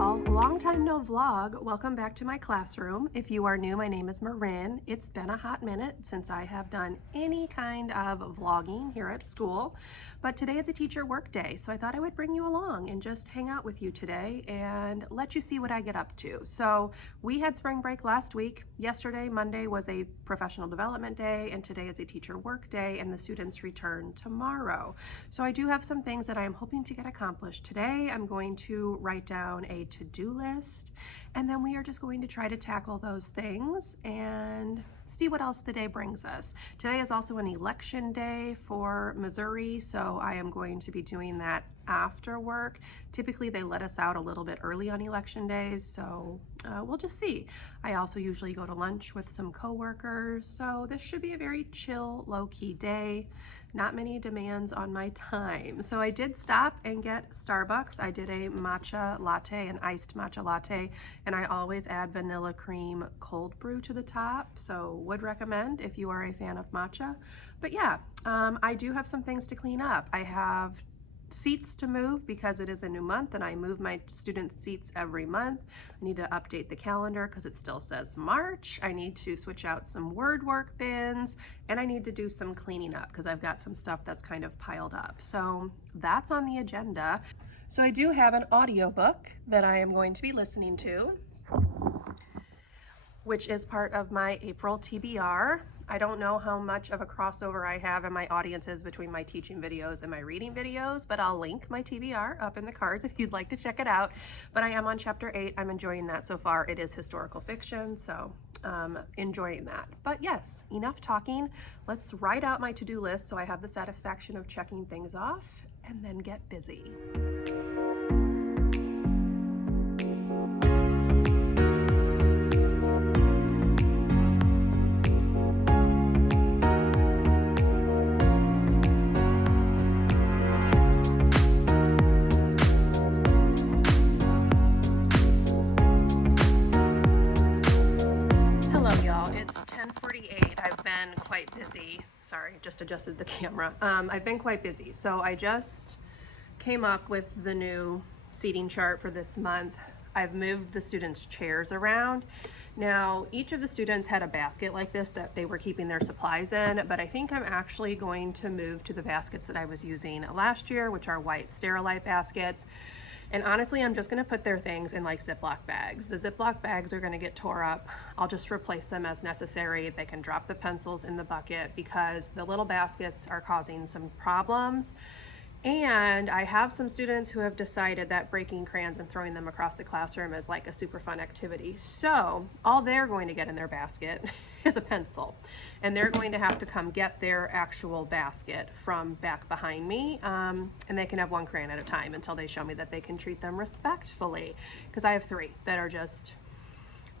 y'all, long time no vlog. Welcome back to my classroom. If you are new, my name is Marin. It's been a hot minute since I have done any kind of vlogging here at school, but today is a teacher work day, so I thought I would bring you along and just hang out with you today and let you see what I get up to. So we had spring break last week. Yesterday, Monday, was a professional development day, and today is a teacher work day, and the students return tomorrow. So I do have some things that I am hoping to get accomplished today. I'm going to write down a to-do list, and then we are just going to try to tackle those things and see what else the day brings us. Today is also an election day for Missouri, so I am going to be doing that after work. Typically they let us out a little bit early on election days, so we'll just see. I also usually go to lunch with some coworkers, so this should be a very chill, low-key day. Not many demands on my time. So I did stop and get Starbucks. I did a matcha latte, an iced matcha latte, and I always add vanilla cream cold brew to the top, so would recommend if you are a fan of matcha. But yeah, I do have some things to clean up. I have seats to move because it is a new month and I move my students' seats every month. I need to update the calendar because it still says March. I need to switch out some word work bins, and I need to do some cleaning up because I've got some stuff that's kind of piled up. So that's on the agenda. So I do have an audiobook that I am going to be listening to, which is part of my April TBR. I don't know how much of a crossover I have in my audiences between my teaching videos and my reading videos, but I'll link my TBR up in the cards if you'd like to check it out. But I am on chapter 8. I'm enjoying that so far. It is historical fiction, so enjoying that. But yes, enough talking. Let's write out my to-do list so I have the satisfaction of checking things off and then get busy. I've been quite busy. Sorry, just adjusted the camera. I've been quite busy. So I just came up with the new seating chart for this month. I've moved the students' chairs around. Now, each of the students had a basket like this that they were keeping their supplies in, but I think I'm actually going to move to the baskets that I was using last year, which are white Sterilite baskets. And honestly, I'm just gonna put their things in like Ziploc bags. The Ziploc bags are gonna get tore up. I'll just replace them as necessary. They can drop the pencils in the bucket because the little baskets are causing some problems. And I have some students who have decided that breaking crayons and throwing them across the classroom is like a super fun activity. So all they're going to get in their basket is a pencil. And they're going to have to come get their actual basket from back behind me. And they can have one crayon at a time until they show me that they can treat them respectfully. Because I have 3 that are just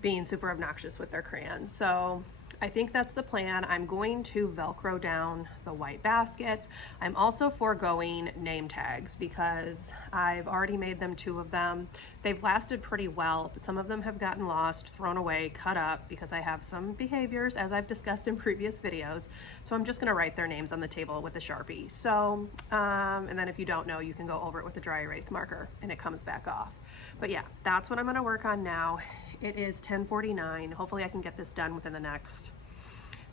being super obnoxious with their crayons. So I think that's the plan. I'm going to Velcro down the white baskets. I'm also foregoing name tags because I've already made them 2 of them. They've lasted pretty well, but some of them have gotten lost, thrown away, cut up because I have some behaviors, as I've discussed in previous videos. So I'm just gonna write their names on the table with a Sharpie. So, and then if you don't know, you can go over it with a dry erase marker and it comes back off. But yeah, that's what I'm gonna work on now. It is 10:49. Hopefully I can get this done within the next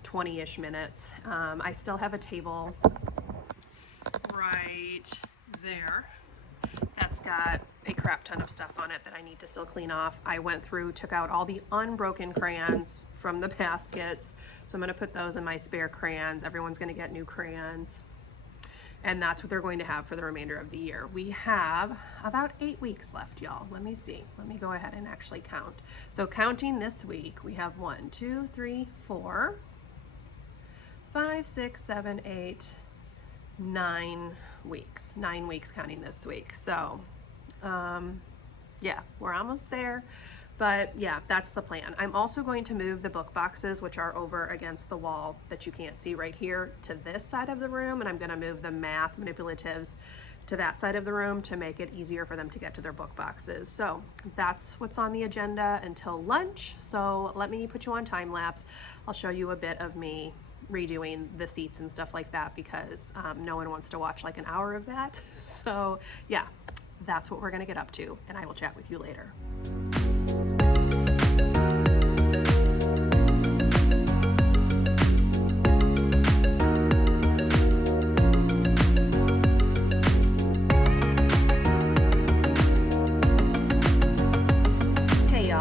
20-ish minutes. I still have a table right there that's got a crap ton of stuff on it that I need to still clean off. I went through, took out all the unbroken crayons from the baskets, so I'm gonna put those in my spare crayons. Everyone's gonna get new crayons. And that's what they're going to have for the remainder of the year. We have about 8 weeks left, y'all. Let me see. Let me go ahead and actually count. So counting this week, we have 1, 2, 3, 4, 5, 6, 7, 8, 9 weeks. 9 weeks counting this week. So yeah, we're almost there. But yeah, that's the plan. I'm also going to move the book boxes, which are over against the wall that you can't see right here, to this side of the room. And I'm gonna move the math manipulatives to that side of the room to make it easier for them to get to their book boxes. So that's what's on the agenda until lunch. So let me put you on time lapse. I'll show you a bit of me redoing the seats and stuff like that because no one wants to watch like an hour of that. So yeah, that's what we're gonna get up to, and I will chat with you later.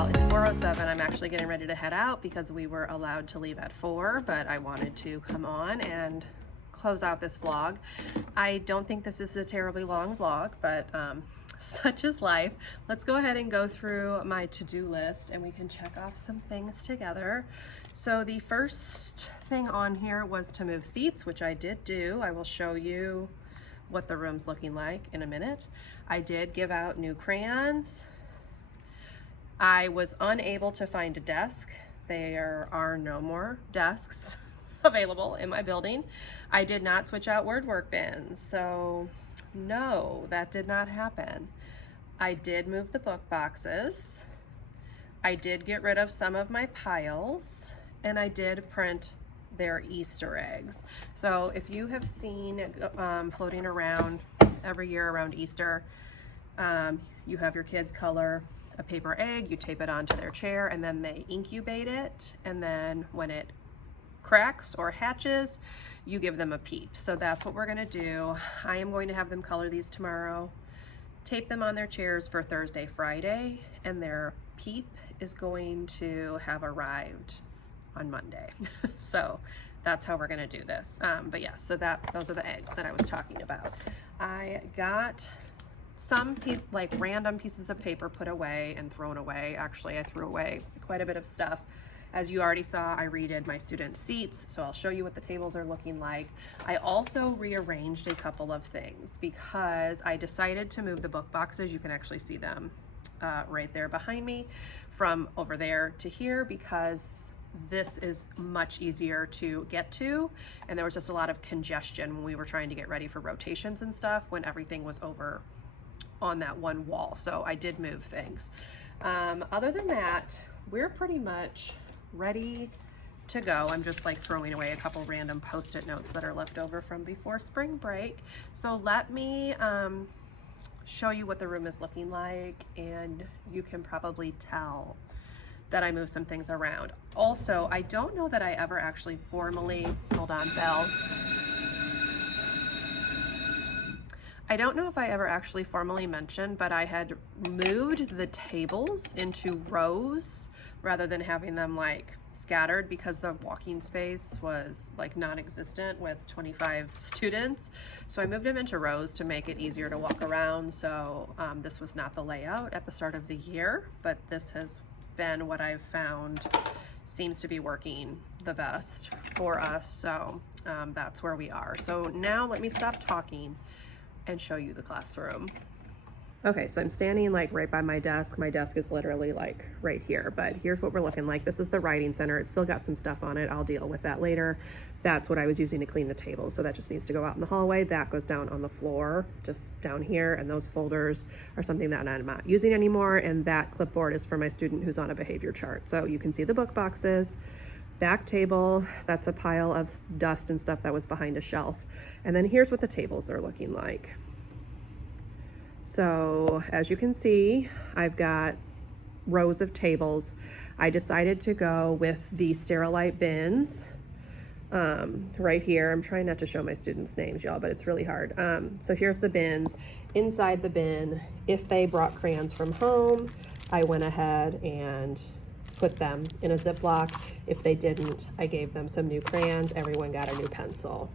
It's 4:07. I'm actually getting ready to head out because we were allowed to leave at 4, but I wanted to come on and close out this vlog. I don't think this is a terribly long vlog, but such is life. Let's go ahead and go through my to-do list and we can check off some things together. So the first thing on here was to move seats, which I did do. I will show you what the room's looking like in a minute. I did give out new crayons. I was unable to find a desk. There are no more desks available in my building. I did not switch out word work bins, so no, that did not happen. I did move the book boxes. I did get rid of some of my piles, and I did print their Easter eggs. So if you have seen floating around every year around Easter, you have your kids color a paper egg, you tape it onto their chair, and then they incubate it, and then when it cracks or hatches, you give them a peep. So that's what we're gonna do. I am going to have them color these tomorrow, tape them on their chairs for Thursday, Friday, and their peep is going to have arrived on Monday. So that's how we're gonna do this. But yeah, so those are the eggs that I was talking about. I got some random pieces of paper put away and thrown away. Actually, I threw away quite a bit of stuff. As you already saw, I redid my student seats, so I'll show you what the tables are looking like. I also rearranged a couple of things because I decided to move the book boxes. You can actually see them right there behind me, from over there to here, because this is much easier to get to, and there was just a lot of congestion when we were trying to get ready for rotations and stuff when everything was over on that one wall. So I did move things. Other than that, we're pretty much ready to go. I'm just like throwing away a couple random post-it notes that are left over from before spring break. So let me show you what the room is looking like, and you can probably tell that I moved some things around. Also, I don't know that I ever actually formally, hold on, Belle. I don't know if I ever actually formally mentioned, but I had moved the tables into rows rather than having them like scattered, because the walking space was like non-existent with 25 students. So I moved them into rows to make it easier to walk around. So this was not the layout at the start of the year, but this has been what I've found seems to be working the best for us. So that's where we are. So now let me stop talking and show you the classroom. Okay, so I'm standing like right by my desk. My desk is literally like right here, but here's what we're looking like. This is the writing center. It's still got some stuff on it. I'll deal with that later. That's what I was using to clean the table. So that just needs to go out in the hallway. That goes down on the floor, just down here. And those folders are something that I'm not using anymore. And that clipboard is for my student who's on a behavior chart. So you can see the book boxes. Back table, that's a pile of dust and stuff that was behind a shelf. And then here's what the tables are looking like. So as you can see, I've got rows of tables. I decided to go with the Sterilite bins right here. I'm trying not to show my students' names, y'all, but it's really hard. So here's the bins. Inside the bin, if they brought crayons from home, I went ahead and put them in a Ziploc. If they didn't, I gave them some new crayons. Everyone got a new pencil.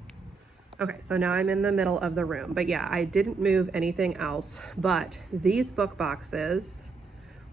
Okay, so now I'm in the middle of the room, but yeah, I didn't move anything else, but these book boxes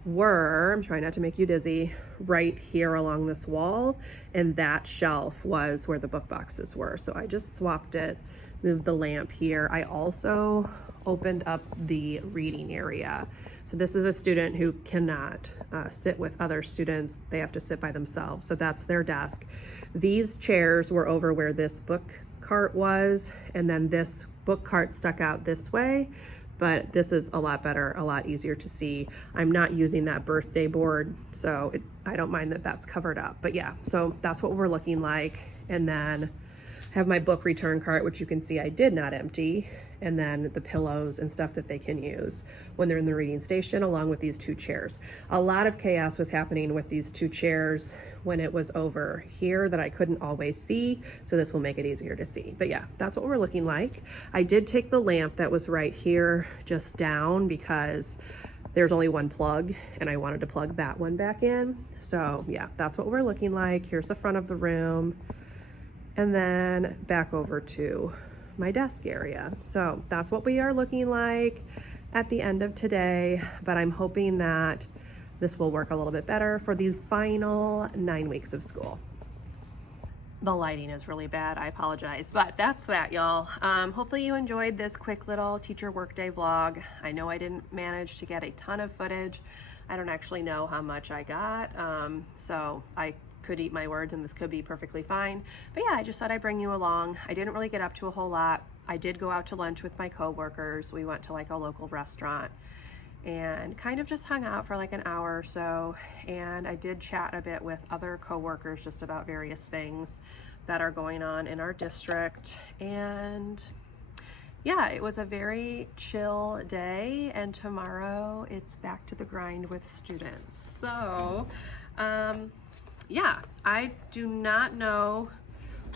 were, I'm trying not to make you dizzy, right here along this wall, and that shelf was where the book boxes were. So I just swapped it, moved the lamp here. I also opened up the reading area. So this is a student who cannot sit with other students. They have to sit by themselves. So that's their desk. These chairs were over where this book cart was, and then this book cart stuck out this way, but this is a lot better, a lot easier to see. I'm not using that birthday board, so I don't mind that that's covered up. But yeah, so that's what we're looking like. And then I have my book return cart, which you can see I did not empty. and then the pillows and stuff that they can use when they're in the reading station, along with these 2 chairs. A lot of chaos was happening with these 2 chairs when it was over here that I couldn't always see, so this will make it easier to see. But yeah, that's what we're looking like. I did take the lamp that was right here just down because there's only 1 plug and I wanted to plug that one back in. So yeah, that's what we're looking like. Here's the front of the room, and then back over to my desk area. So that's what we are looking like at the end of today, but I'm hoping that this will work a little bit better for the final 9 weeks of school. The lighting is really bad, I apologize, but that's that, y'all. Hopefully you enjoyed this quick little teacher workday vlog. I know I didn't manage to get a ton of footage. I don't actually know how much I got, so I could eat my words and this could be perfectly fine. But yeah, I just thought I'd bring you along. I didn't really get up to a whole lot. I did go out to lunch with my coworkers. We went to like a local restaurant and kind of just hung out for like an hour or so, and I did chat a bit with other coworkers just about various things that are going on in our district. And yeah, it was a very chill day, and tomorrow it's back to the grind with students. So yeah, I do not know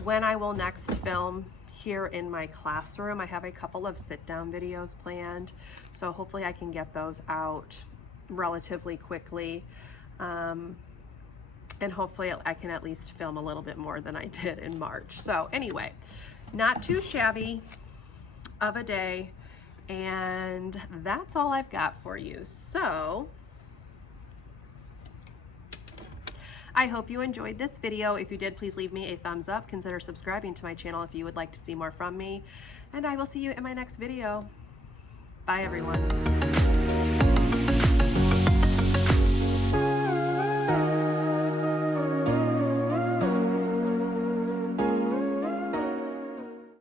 when I will next film here in my classroom. I have a couple of sit-down videos planned, so hopefully I can get those out relatively quickly, and hopefully I can at least film a little bit more than I did in March. So anyway, not too shabby of a day, and that's all I've got for you. So I hope you enjoyed this video. If you did, please leave me a thumbs up. Consider subscribing to my channel if you would like to see more from me. And I will see you in my next video. Bye, everyone.